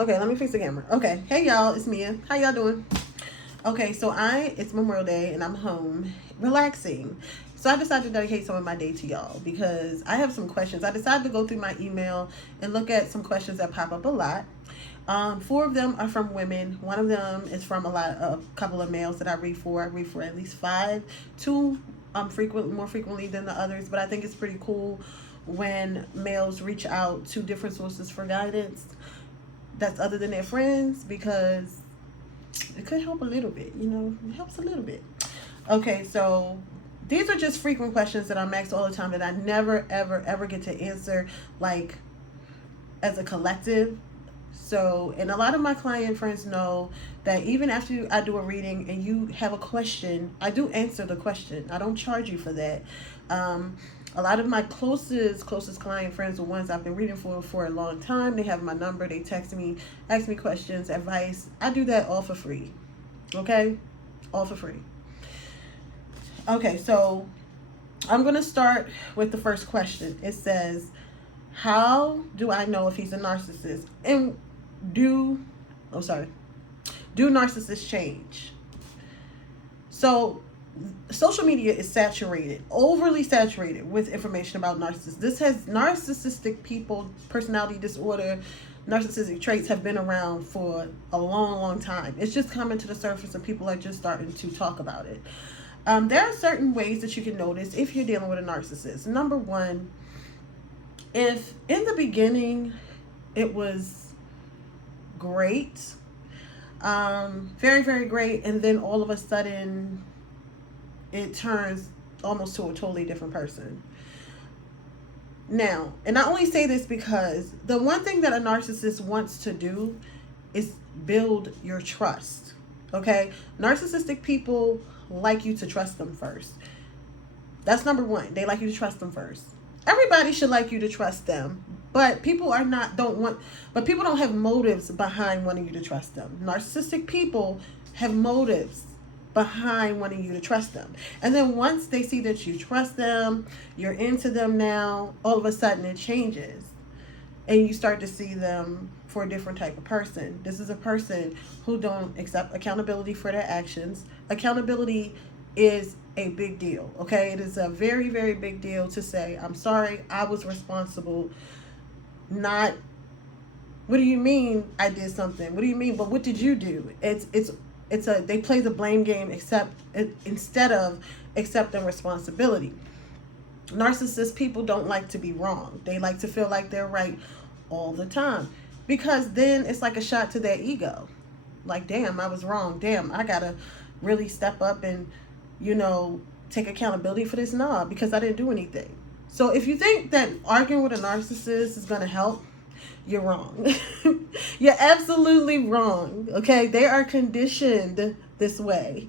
Okay, let me fix the camera. Okay, hey y'all, it's Mia. How y'all doing? Okay, so it's Memorial Day and I'm home relaxing. So I decided to dedicate some of my day to y'all because I have some questions. I decided to go through my email and look at some questions that pop up a lot. Four of them are from women. One of them is from a couple of males that I read for. I read for at least five, two more frequently than the others. But I think it's pretty cool when males reach out to different sources for guidance that's other than their friends, because it could help a little bit. It helps a little bit. Okay, so these are just frequent questions that I'm asked all the time that I never, ever, ever get to answer, like, as a collective. So, and a lot of my client friends know that even after I do a reading and you have a question, I do answer the question. I don't charge you for that. A lot of my closest client friends, the ones I've been reading for a long time, they have my number. They text me, ask me questions, advice. I do that all for free. Okay? All for free. Okay, so I'm going to start with the first question. It says, how do I know if he's a narcissist? And do narcissists change? So social media is overly saturated with information about narcissists. This has narcissistic people, personality disorder, narcissistic traits have been around for a long, long time. It's just coming to the surface and people are just starting to talk about it. There are certain ways that you can notice if you're dealing with a narcissist. Number one, if in the beginning it was great, very, very great, and then all of a sudden it turns almost to a totally different person. Now, and I only say this because the one thing that a narcissist wants to do is build your trust. Okay? Narcissistic people like you to trust them first. That's number one. They like you to trust them first. Everybody should like you to trust them, but people don't have motives behind wanting you to trust them. Narcissistic people have motives behind wanting you to trust them. And then once they see that you trust them, you're into them now, all of a sudden it changes. And you start to see them for a different type of person. This is a person who don't accept accountability for their actions. Accountability is a big deal, okay? It is a very, very big deal to say, I'm sorry, I was responsible. Not, what do you mean I did something? What do you mean? But what did you do? They play the blame game instead of accepting responsibility. Narcissist people don't like to be wrong. They like to feel like they're right all the time, because then it's like a shot to their ego. Like, damn, I was wrong. Damn, I gotta really step up and, take accountability for this. Nah, because I didn't do anything. So if you think that arguing with a narcissist is gonna help, you're wrong. You're absolutely wrong. Okay, they are conditioned this way.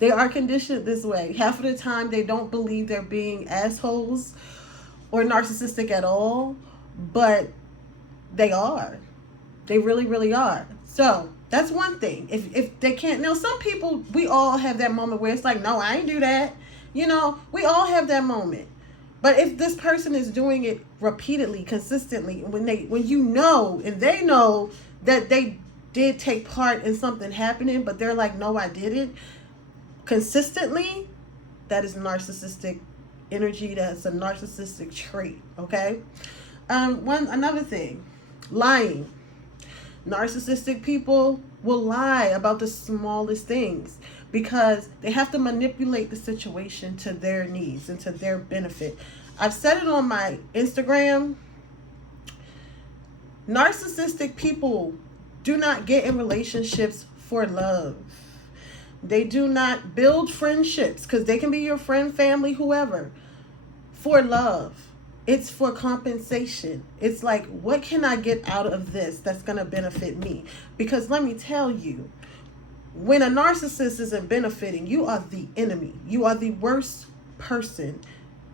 Half of the time, they don't believe they're being assholes or narcissistic at all, but they are. They really, really are. So that's one thing. If they can't, now some people, we all have that moment where it's like, no, I ain't do that. We all have that moment. But if this person is doing it repeatedly, consistently, when you know and they know that they did take part in something happening, but they're like, no, I didn't, consistently, that is narcissistic energy. That's a narcissistic trait. Okay. Another thing, lying. Narcissistic people will lie about the smallest things because they have to manipulate the situation to their needs and to their benefit. I've said it on my Instagram. Narcissistic people do not get in relationships for love. They do not build friendships, because they can be your friend, family, whoever, for love. It's for compensation. It's like, what can I get out of this that's going to benefit me? Because let me tell you, when a narcissist isn't benefiting, you are the enemy. You are the worst person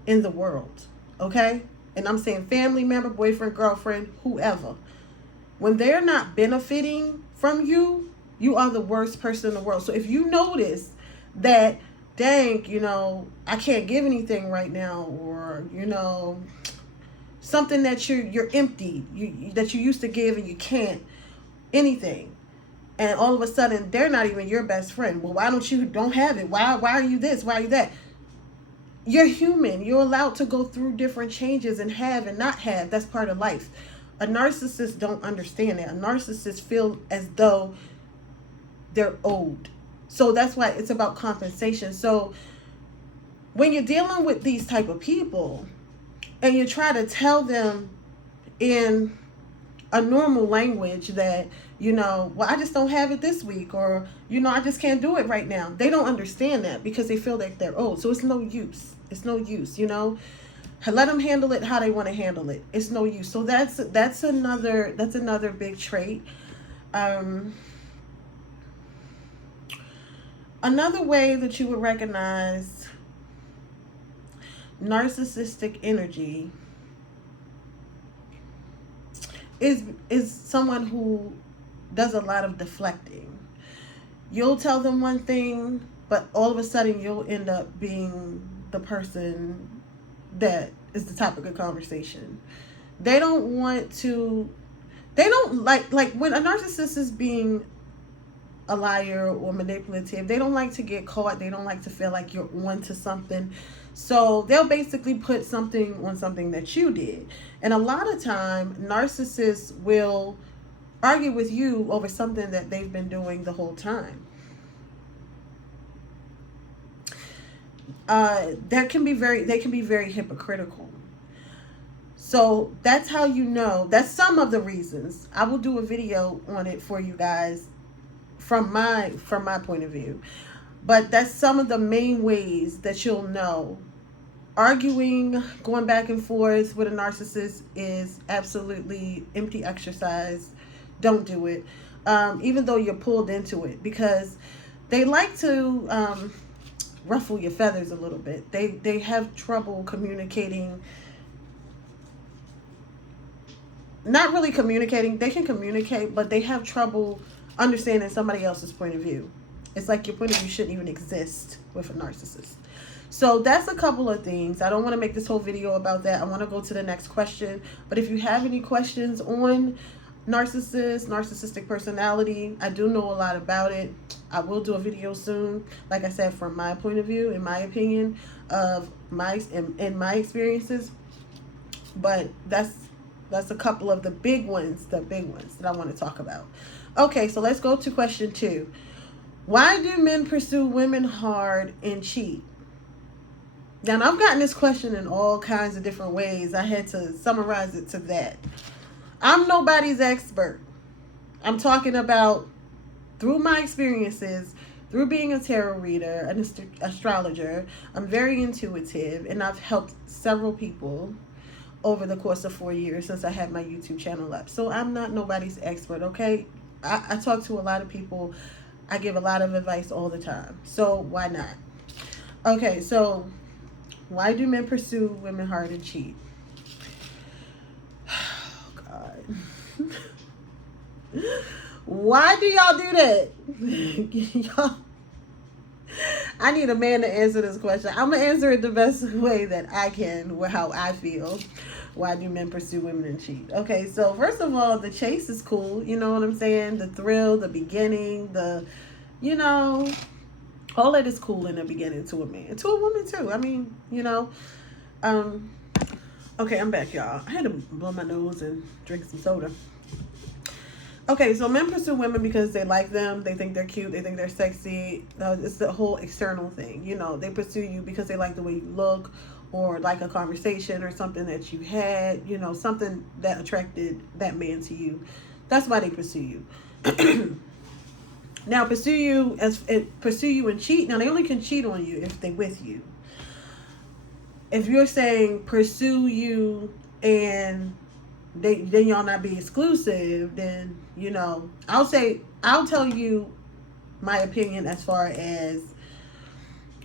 in the world. Okay? And I'm saying family member, boyfriend, girlfriend, whoever. When they're not benefiting from you, you are the worst person in the world. So if you notice that, dang, I can't give anything right now, or, something that you're empty, that you used to give and you can't, anything. And all of a sudden, they're not even your best friend. Well, why don't have it? Why are you this? Why are you that? You're human. You're allowed to go through different changes and have and not have. That's part of life. A narcissist don't understand that. A narcissist feel as though they're owed. So that's why it's about compensation. So when you're dealing with these type of people and you try to tell them in a normal language that, well, I just don't have it this week, or, I just can't do it right now. They don't understand that because they feel like they're old. So it's no use. It's no use, Let them handle it how they want to handle it. It's no use. So that's another big trait. Another way that you would recognize narcissistic energy is someone who does a lot of deflecting. You'll tell them one thing, but all of a sudden you'll end up being the person that is the topic of conversation. They don't like when a narcissist is being a liar or manipulative, they don't like to get caught. They don't like to feel like you're onto something. So they'll basically put something on something that you did. And a lot of time, narcissists will argue with you over something that they've been doing the whole time. They can be very hypocritical. So that's how that's some of the reasons. I will do a video on it for you guys from my point of view. But that's some of the main ways that you'll know. Arguing, going back and forth with a narcissist is absolutely empty exercise. Don't do it. Even though you're pulled into it, because they like to ruffle your feathers a little bit. They have trouble communicating. Not really communicating. They can communicate, but they have trouble understanding somebody else's point of view. It's like your point of view shouldn't even exist with a narcissist. So that's a couple of things. I don't want to make this whole video about that. I want to go to the next question. But if you have any questions on narcissistic personality, I do know a lot about it. I will do a video soon, like I said, from my point of view, in my opinion, of in my experiences. But that's a couple of the big ones that I want to talk about. Okay, so let's go to question 2. Why do men pursue women hard and cheat? Now, I've gotten this question in all kinds of different ways. I had to summarize it to that. I'm nobody's expert. I'm talking about through my experiences, through being a tarot reader, an astrologer. I'm very intuitive, and I've helped several people over the course of 4 years since I had my YouTube channel up. So I'm not nobody's expert, okay? I talk to a lot of people. I give a lot of advice all the time. So why not? Okay, so why do men pursue women hard and cheat? Oh, God. Why do y'all do that? Y'all, I need a man to answer this question. I'm going to answer it the best way that I can, with how I feel. Why do men pursue women and cheat? Okay, so first of all, the chase is cool. You know what I'm saying? The thrill, the beginning, all that is cool in the beginning to a man. To a woman, too. I mean, okay, I'm back, y'all. I had to blow my nose and drink some soda. Okay, so men pursue women because they like them. They think they're cute. They think they're sexy. It's the whole external thing. They pursue you because they like the way you look, or like a conversation or something that you had, something that attracted that man to you. That's why they pursue you. Now, pursue you and cheat. Now, they only can cheat on you if they're with you. If you're saying pursue you and then y'all not be exclusive, then I'll tell you my opinion as far as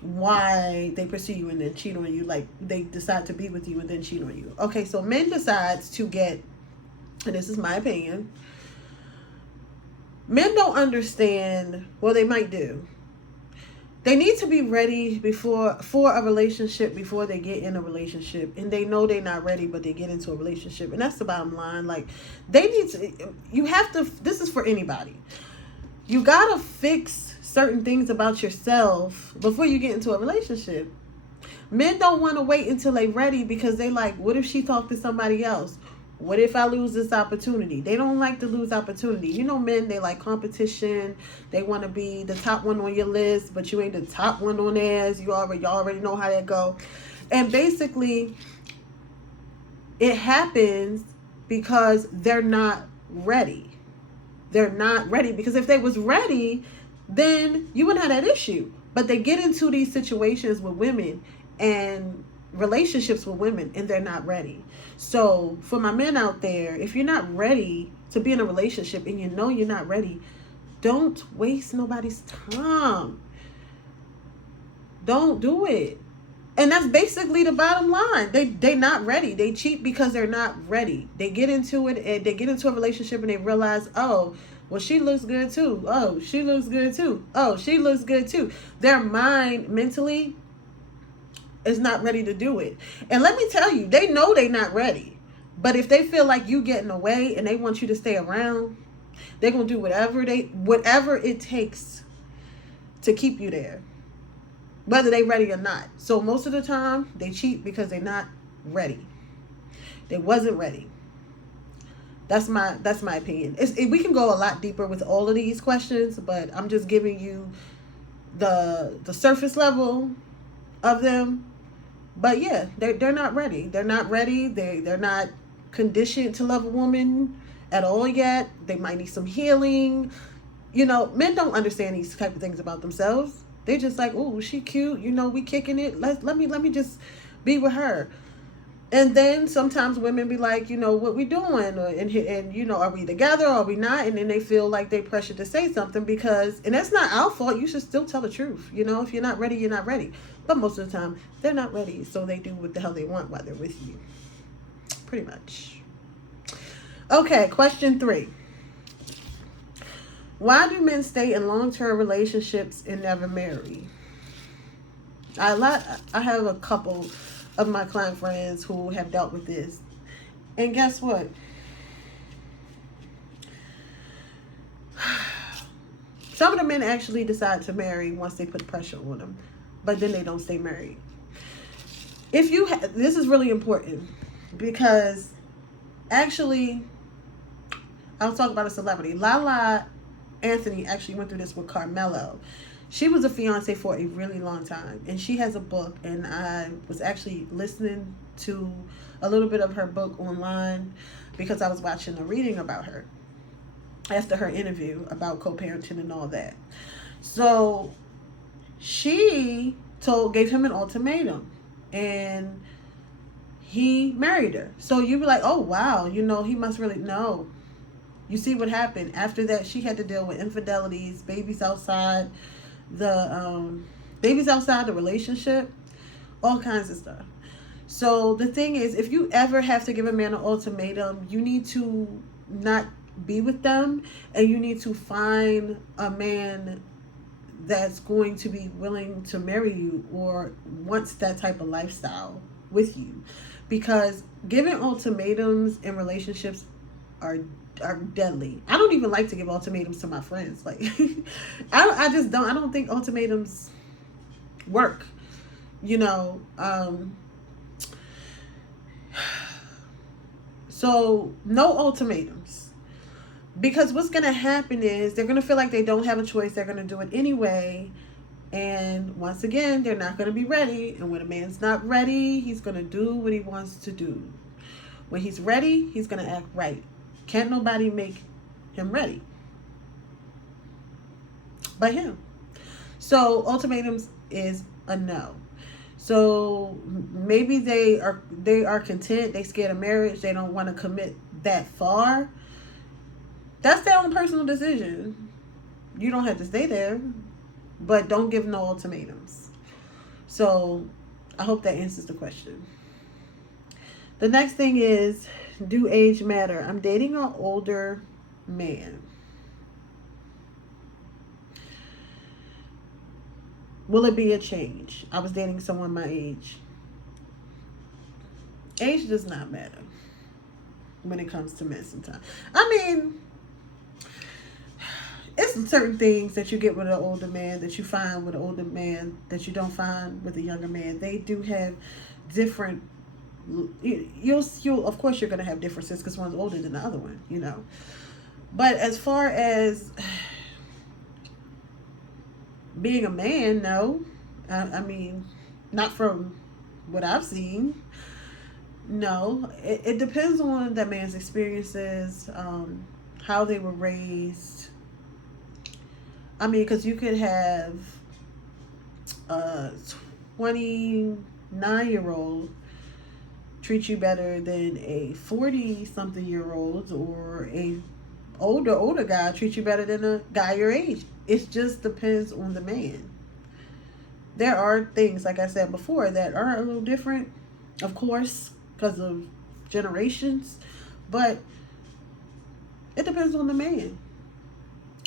why they pursue you and then cheat on you. Like, they decide to be with you and then cheat on you. Okay, so men decides to get, and this is my opinion, men don't understand, well, they might do. They need to be ready for a relationship before they get in a relationship, and they know they're not ready, but they get into a relationship, and that's the bottom line. Like, they need to. You have to. This is for anybody. You gotta fix certain things about yourself before you get into a relationship. Men don't want to wait until they ready because they like, what if she talked to somebody else? What if I lose this opportunity? They don't like to lose opportunity. You know, men, they like competition. They want to be the top one on your list, but you ain't the top one on theirs. Y'all already know how that go. And basically, it happens because they're not ready. They're not ready, because if they was ready, then you wouldn't have that issue. But they get into these situations with women and relationships with women, and they're not ready. So for my men out there, if you're not ready to be in a relationship and you know you're not ready, don't waste nobody's time. Don't do it. And that's basically the bottom line. They not ready. They cheat because they're not ready. They get into it, and they get into a relationship and they realize, oh, well, she looks good too. Oh, she looks good too. Oh, she looks good too. Their mind mentally is not ready to do it. And let me tell you, they know they're not ready. But if they feel like you getting away and they want you to stay around, they're gonna do whatever it takes to keep you there, whether they ready or not. So most of the time, they cheat because they're not ready. They wasn't ready. That's my opinion. We can go a lot deeper with all of these questions, but I'm just giving you the surface level of them. But yeah, they're not ready. They're not ready. They're not conditioned to love a woman at all yet. They might need some healing. You know, men don't understand these type of things about themselves. They just like, oh, she cute. You know, we kicking it. Let me just be with her. And then sometimes women be like, you know, what we doing? And you know, are we together or are we not? And then they feel like they pressured to say something because, and that's not our fault. You should still tell the truth. You know, if you're not ready, you're not ready. But most of the time, they're not ready. So they do what the hell they want while they're with you. Pretty much. Okay, question 3. Why do men stay in long-term relationships and never marry? I have a couple of my client friends who have dealt with this. And guess what? Some of the men actually decide to marry once they put pressure on them, but then they don't stay married. This is really important because actually, I'll talk about a celebrity. Lala Anthony actually went through this with Carmelo. She was a fiance for a really long time, and she has a book, and I was actually listening to a little bit of her book online because I was watching a reading about her after her interview about co-parenting and all that. So she gave him an ultimatum, and he married her. So you be like, oh wow, you know, he must really know. You see what happened after that? She had to deal with infidelities, babies outside the relationship, all kinds of stuff. So the thing is, if you ever have to give a man an ultimatum, you need to not be with them, and you need to find a man that's going to be willing to marry you or wants that type of lifestyle with you, because giving ultimatums in relationships are deadly. I don't even like to give ultimatums to my friends. Like, I just don't. I don't think ultimatums work. You know. So no ultimatums, because what's gonna happen is they're gonna feel like they don't have a choice. They're gonna do it anyway, and once again, they're not gonna be ready. And when a man's not ready, he's gonna do what he wants to do. When he's ready, he's gonna act right. Can't nobody make him ready but him. So ultimatums is a no. So maybe they are content. They scared of marriage. They don't want to commit that far. That's their own personal decision. You don't have to stay there, but don't give no ultimatums. So I hope that answers the question. The next thing is, do age matter? I'm dating an older man. Will it be a change? I was dating someone my age. Age does not matter when it comes to men sometimes. I mean, it's certain things that you get with an older man that you find with an older man that you don't find with a younger man. They do have different. You'll of course you're gonna have differences because one's older than the other one, you know. But as far as being a man, no. I mean, not from what I've seen. No, it depends on that man's experiences, how they were raised. I mean, because you could have a 29-year-old treat you better than a 40-something-year-old, or a older guy treat you better than a guy your age. It just depends on the man. There are things, like I said before, that are a little different, of course, because of generations, but it depends on the man.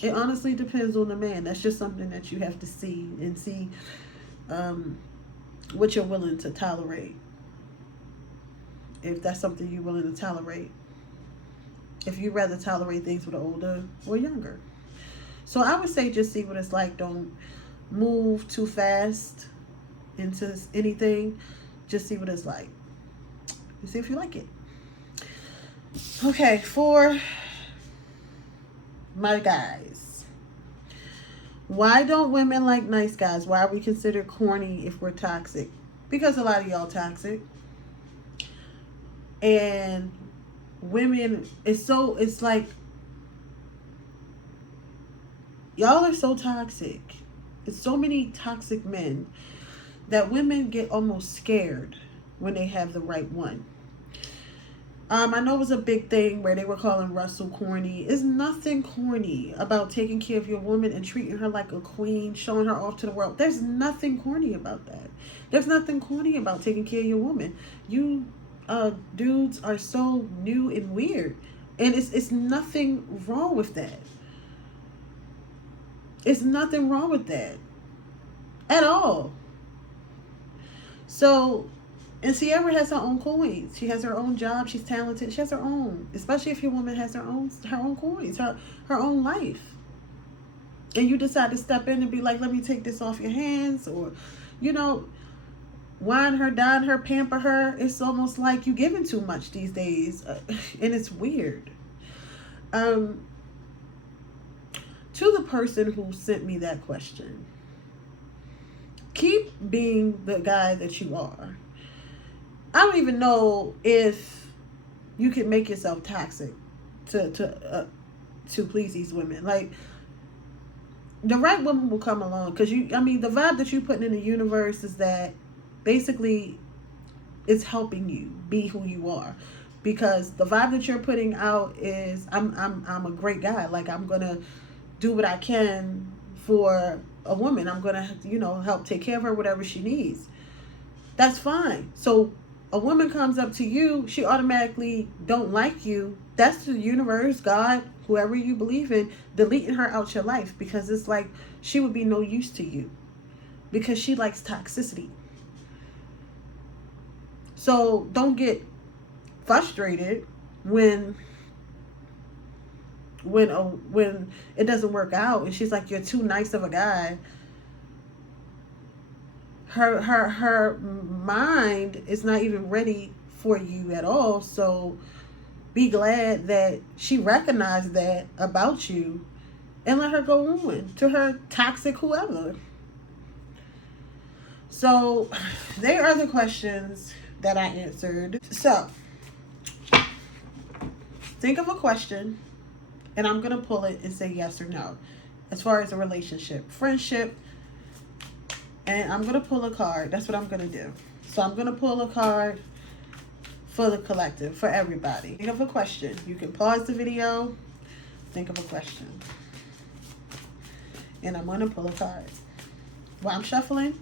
It honestly depends on the man. That's just something that you have to see and see what you're willing to tolerate. If that's something you're willing to tolerate. If you'd rather tolerate things with older or younger. So I would say just see what it's like. Don't move too fast into anything. Just see what it's like. And see if you like it. Okay, for my guys. Why don't women like nice guys? Why are we considered corny if we're toxic? Because a lot of y'all toxic. And women, it's like y'all are so toxic. It's so many toxic men that women get almost scared when they have the right one. I know it was a big thing where they were calling Russell corny. There's nothing corny about taking care of your woman and treating her like a queen, showing her off to the world. There's nothing corny about that. There's nothing corny about taking care of your woman. You dudes are so new and weird. And it's nothing wrong with that. It's nothing wrong with that. At all. So, and Sierra has her own coins. She has her own job. She's talented. She has her own. Especially if your woman has her own coins, her own life. And you decide to step in and be like, let me take this off your hands, or, you know, wine her, dine her, pamper her. It's almost like you giving too much these days, and it's weird. To the person who sent me that question, keep being the guy that you are. I don't even know if you can make yourself toxic to please these women. Like, the right woman will come along, because the vibe that you're putting in the universe is that basically it's helping you be who you are, because the vibe that you're putting out is I'm a great guy. Like, I'm gonna do what I can for a woman. I'm gonna help take care of her, whatever she needs. That's fine. So a woman comes up to you, she automatically don't like you. That's the universe, God, whoever you believe in, deleting her out your life, because it's like she would be no use to you because she likes toxicity. So don't get frustrated when it doesn't work out and she's like, you're too nice of a guy. Her mind is not even ready for you at all. So be glad that she recognized that about you, and let her go on to her toxic whoever. So there are the questions that I answered. So think of a question, and I'm going to pull it and say yes or no. As far as a relationship, friendship, and I'm going to pull a card. That's what I'm going to do. So I'm going to pull a card for the collective, for everybody. Think of a question. You can pause the video. Think of a question. And I'm going to pull a card. While I'm shuffling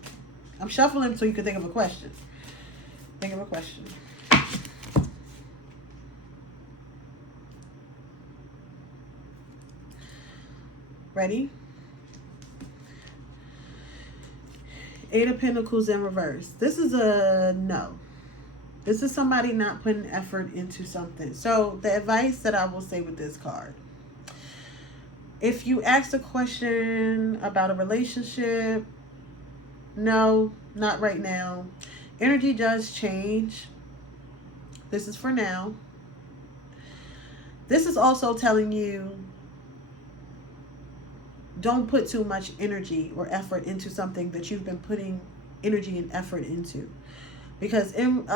so you can think of a question. Think of a question. Ready? Eight of Pentacles in reverse. This is a no. This is somebody not putting effort into something. So the advice that I will say with this card, if you ask a question about a relationship, no, not right now. Energy does change. This is for now. This is also telling you don't put too much energy or effort into something that you've been putting energy and effort into. Because in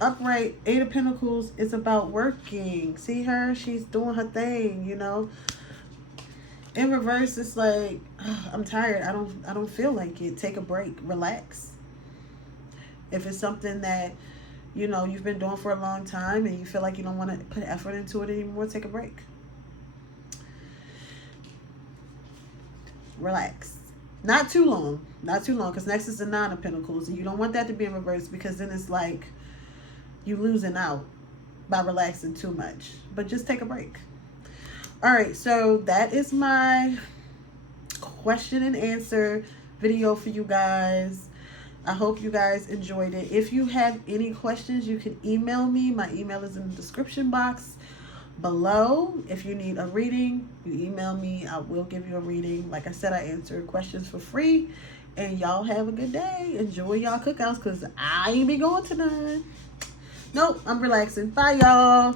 upright, Eight of Pentacles is about working. See her? She's doing her thing, you know. In reverse, it's like, I'm tired. I don't feel like it. Take a break. Relax. If it's something that, you know, you've been doing for a long time and you feel like you don't want to put effort into it anymore, take a break. Relax. Not too long. Not too long, because next is the Nine of Pentacles, and you don't want that to be in reverse, because then it's like you losing out by relaxing too much. But just take a break. All right, so that is my question and answer video for you guys. I hope you guys enjoyed it. If you have any questions, you can email me. My email is in the description box below. If you need a reading, you email me. I will give you a reading. Like I said, I answer questions for free. And y'all have a good day. Enjoy y'all cookouts, because I ain't be going to none. Nope, I'm relaxing. Bye, y'all.